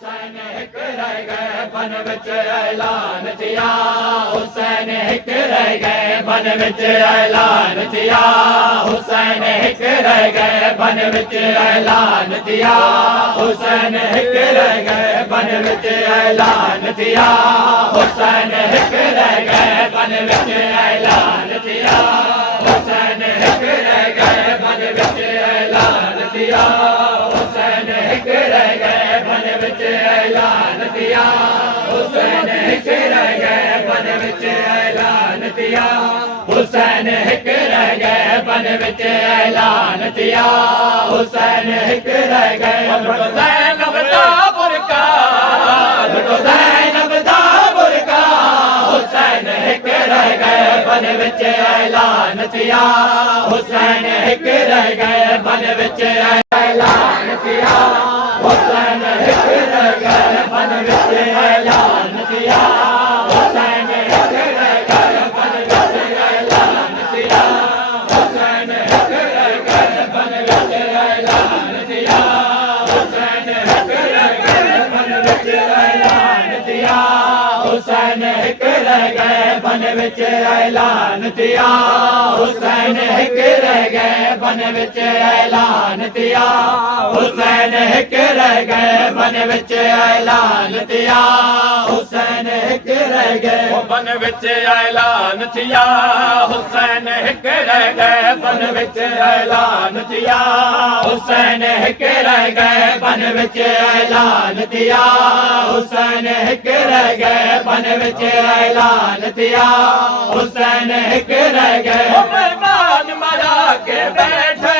हुसैन हिक रह गए बन विच ऐलान थिया हुसैन हिक रह गए बन विच ऐलान थिया हुसैन हिक रह गए बन विच ऐलान थिया हुसैन हिक रह गए बन विच ऐलान थिया हुसैन हिक रह गए बन विच ऐलान थिया हुसैन हिक रह गए बन विच ऐलान थिया हुसैन हिक रह गए बन विच ऐलान थिया हुसैन हिक रह गए बन विच ऐलान थिया हुसैन हिक रह गए बन विच ऐलान थिया हुसैन हिक रह गए ज़ैनब दा बुरका ज़ैनब दा बुरका हुसैन हिक रह गए बन विच ऐलान थिया हुसैन हिक रह गए बन विच ऐलान थिया हुसैन हिक रह गए बन विच ऐलान थिया हुसैन हिक रह गए बन विच ऐलान थिया हुसैन हिक रह गए बन विच ऐलान थिया हुसैन हिक रह गए बन विच ऐलान थिया हुसैन हिक रह गए बन विच ऐलान थिया हुसैन हिक रह गए बन विच ऐलान थिया हुसैन हिक रह गए बन विच ऐलान थिया हुसैन हिक रह गए बन विच ऐलान थिया हुसैन हिक रह गए बन विच ऐलान थिया हुसैन हिक रह गए बन विच ऐलान थिया हुसैन हिक रह गए बन विच ऐलान थिया हुसैन हिक रह गए मेहमान मरा के बैठे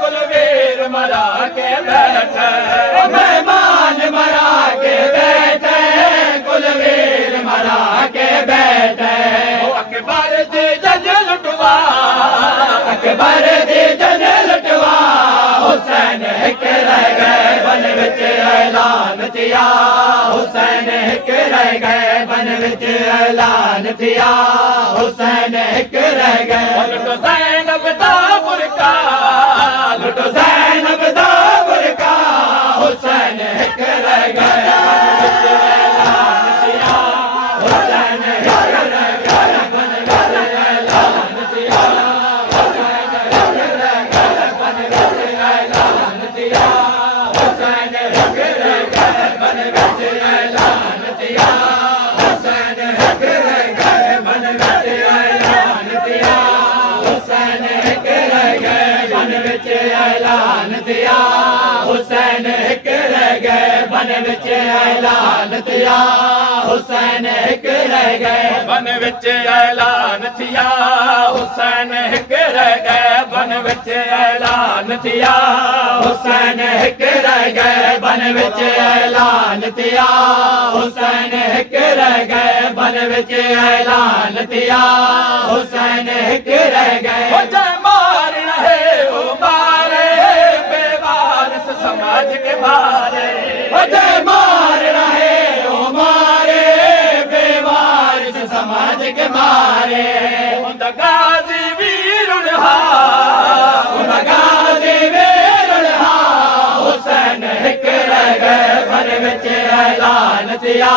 कुलवीर मरा के बैठे मेहमान मरा के बैठे कुलवीर मरा के बैठे अकबर दी जज लुटवा अकबर दी जज लुटवा हुसैन हिक रह गए बन विच ऐलान थिया हुसैन हिक रह गए बन विच ऐलान थिया हुसैन हिक रह गए लुटो ज़ैनब दा बुरका लुटो ज़ैनब दा बुरका हुसैन हिक रह गए बन विच ऐलान थिया हुसैन हिक रह गए बन विच ऐलान थिया हुसैन हिक रह गए बन विच ऐलान थिया हुसैन हिक रह गए बन विच ऐलान थिया हुसैन हिक रह गए बन विच ऐलान थिया हुसैन हिक रह गए बन विच ऐलान थिया हुसैन हिक रह गए बन विच ऐलान थिया हुसैन हिक रह गए बन विच ऐलान थिया हुसैन हिक रह गए बन विच ऐलान थिया हुसैन हिक रह गए बन विच ऐलान थिया हुसैन हिक रह गए बन विच ऐलान थिया हुसैन हिक रह गए जय मार रहे ओ मारे बेवारिस समाज के मारे जय मार रहे ओ मारे बेवारिस समाज के मारे गाजी वीर गाजी वीर हुसैन हिक रह गए बन विच ऐलान थिया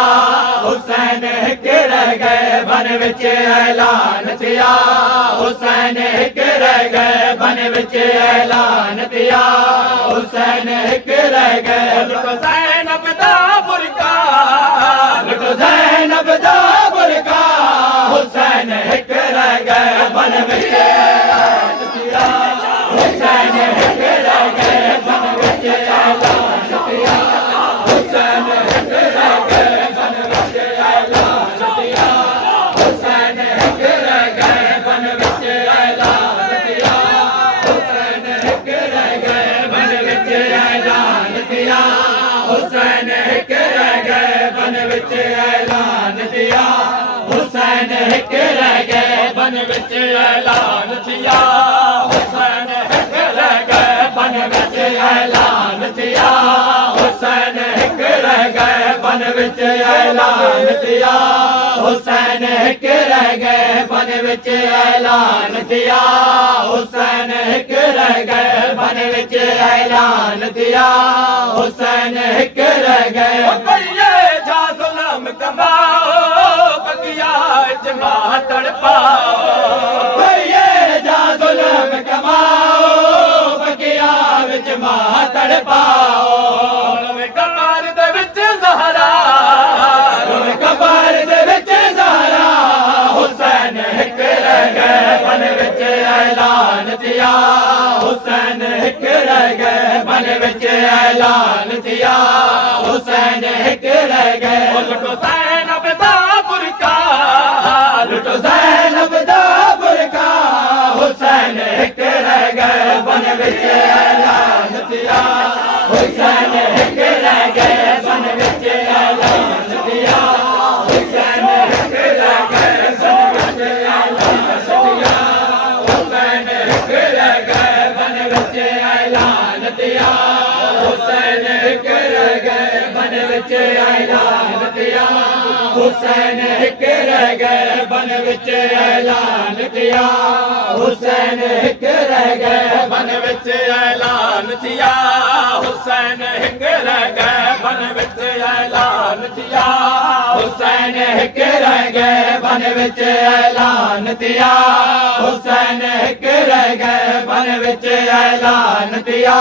हुसैन हिक रह गए बन विच ऐलान थिया हुसैन हिक रह गए बन विच ऐलान थिया हुसैन हिक रह गए लुटो ज़ैनब दा बुरका लुटो ज़ैनब दा बुरका हुसैन हिक रह गए बन विच ऐलान थिया हुसैन हिक रह गए बन विच ऐलान थिया हुसैन हिक रह गए बन विच ऐलान थिया हुसैन हिक रह गए बन विच ऐलान थिया हुसैन हिक रह गए बन विच ऐलान थिया हुसैन हिक रह गए बन विच ऐलान थिया हुसैन हिक रह गए बन विच ऐलान थिया हुसैन हिक रह गए बन विच ऐलान थिया हुसैन हिक रह गए बन विच ऐलान थिया हुसैन हिक रह गए बन विच ऐलान दिया हुसैन हिक रह गए बन विच ऐलान दिया हुसैन हिक रह गए भैया जा जुल्म कमाओ बगिया इजमा तड़पाओ भैया जा जुल्म कमाओ बगिया इजमा तड़पाओ कबार दे विच ज़हरा कबार दे विच ज़हरा हुसैन हिक रह गए बन विच ऐलान दिया हुसैन हिक रह गए बन विच ऐलान दिया हुसैन हिक रह गए लुटो ज़ैनब दा बुरका लुटो ज़ैनब दा बुरका हुसैन हिक रह गए बन विच ऐलान दिया हुसैन हिक रह गए बन विच ऐलान दिया हुसैन हिक रह गए बन विच ऐलान दिया हुसैन हिक रह गए बन विच ऐलान दिया हुसैन हिक रह गए बन विच ऐलान दिया हुसैन हिक रह गए बन विच ऐलान दिया हुसैन हिक रह गए बन विच ऐलान दिया हुसैन हिक रह गए बन विच ऐलान दिया हुसैन हिक रह गए बन विच ऐलान दिया हुसैन हिक रह गए बन विच ऐलान दिया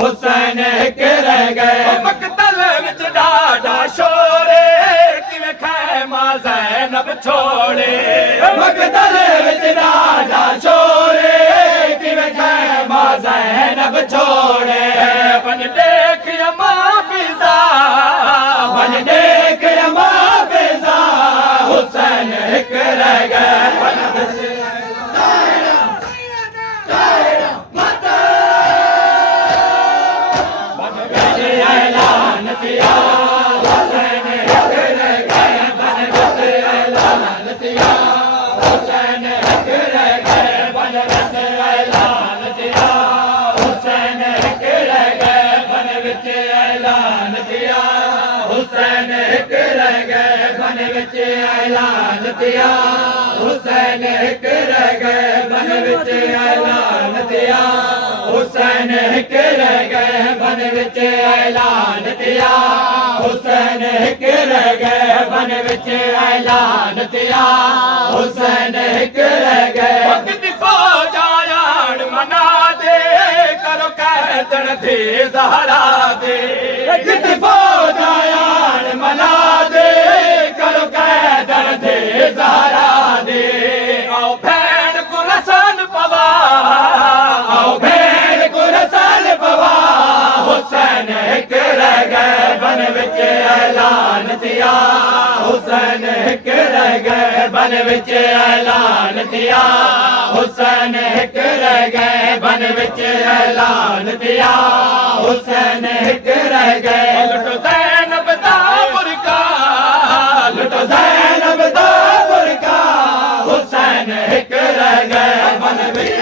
हुसैन हिक रह गए मकतल विच ॾाढा शोरे किवें खैमा ज़ैनब छोड़े मकतल विच ॾाढा शोरे किवें खैमा ज़ैनब छोड़े बन देख अम्मा फिज़ा बन देख अम्मा फिज़ा हुसैन हिक रह गए बन विच ऐलान दिया हुसैन हिक रह गए बन विच ऐलान दिया हुसैन हिक रह गए बन विच ऐलान दिया हुसैन हिक रह गए बन विच ऐलान दिया हुसैन हिक रह गए बन विच ऐलान दिया हुसैन हिक रह गए बन विच ऐलान दिया हुसैन हिक रह गए बन विच ऐलान दिया हुसैन हिक रह गए बन विच ऐलान दिया हुसैन हिक रह गए कितनी फौज आयान मना दे करो कैदन थी ज़हरा दे कितनी फौज आयान मना दे करो कैदन थी ज़हरा दे आओ भैन को रसन पवा आओ भैन को रसन पवा हुसैन हिक रह गए बन विच ऐलान दिया हुसैन हिक रह गए बन विच ऐलान दिया हुसैन हिक रह गए बन विच ऐलान दिया हुसैन हिक रह गए लुटो ज़ैनब दा बुरका लुटो ज़ैनब दा बुरका हुसैन हिक रह गए बन विच